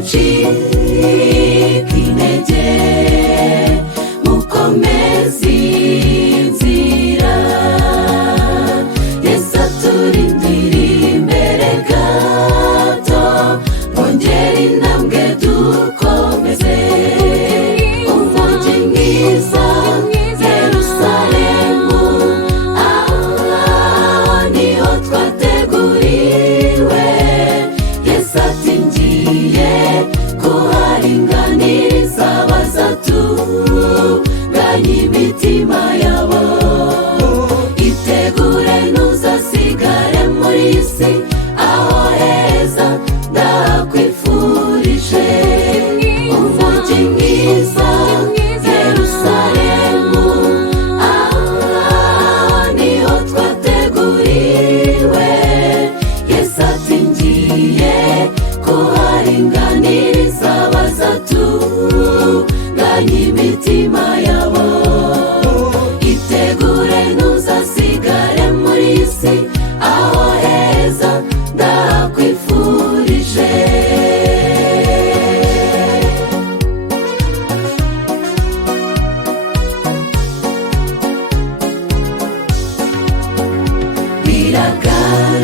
ntimucike intege, mukomeze inzira. Yesu aturindira imbere gato, twongere intambwe dukomeze. Umugi mwiza Yerusalemu, niho twateguriwe. Yesu ati ngiye kuharinganiriza abazatunganya imitima yabo. Itegure ntuzasigare muri iyi si, aho heza ndahakwifurije. Umugi mwiza Yerusalemu, niho twateguriwe. Yesu ati ngiye kuharinganiriza abazatunganya imitima yabo. Itegure ntuzasigare muri iyi si, aho heza ndahakwifurije.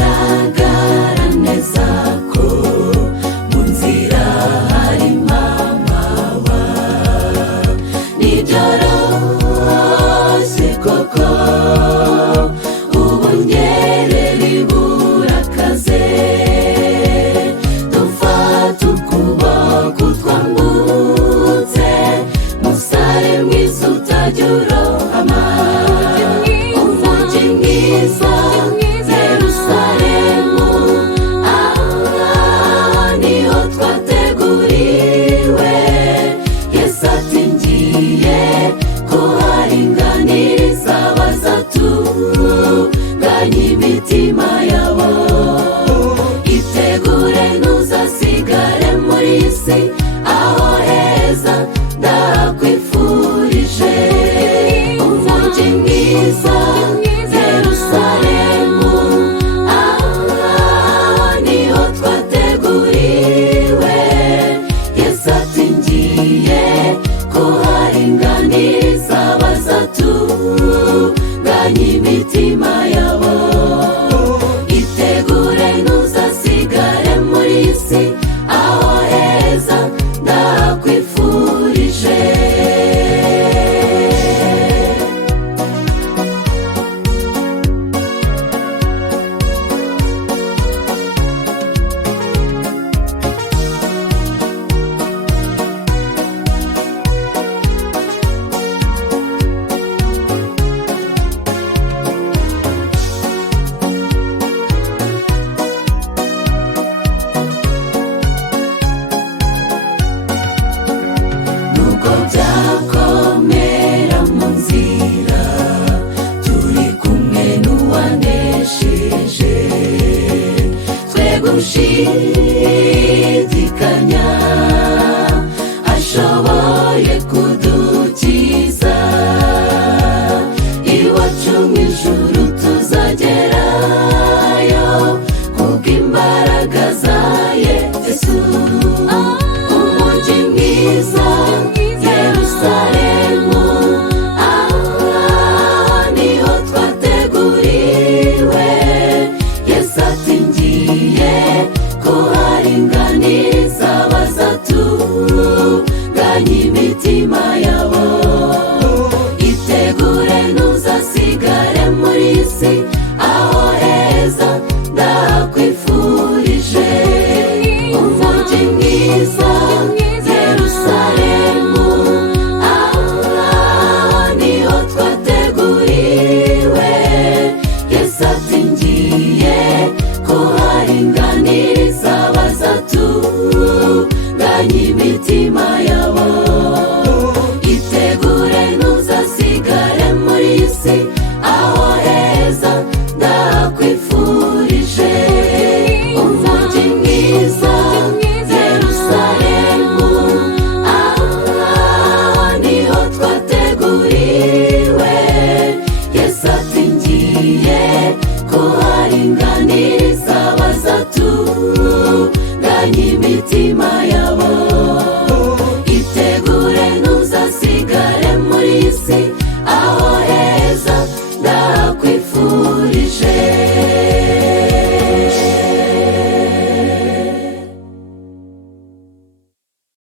Biragaragara neza ko mu nzira harimo amahwa, ntibyoroshye koko ubunyereri burakaze. Dufate ukuboko twambutse, musare mwiza utajya urohama. Umugi mwiza Yerusalemu, niho twateguriwe. Yesu ati ngiye kuharinganiriza abazatunganya imitima yabo. Itegure ntuzasigare muri iyi si, aho heza ndahakwifurije. Umugi mwiza Yerusalemu, niho twateguriwe. Yesu ati ngiye kuharinganiriza abazatunganya imitima yabo. Itegure ntuzasigare muri iyi si, aho heza ndahakwifurije. Nubwo byakomera mu nzira, turi kumwe n'uwanesheje. Twe gushidikanya, ashoboye kudukiza. Iwacu mu ijuru tuzagerayo kubw'imbaraga za Yesu. Umugi mwiza Yerusalemu, niho twateguriwe. Yesu ati ngiye kuharinganiriza abazatunganya imitima yabo. Itegure ntuzasigare muri iyi si, aho heza ndahakwifurije. Umugi mwiza Yerusalemu, niho twateguriwe. Yesu ati ngiye kuharinganiriza abazatunganya imitima yabo.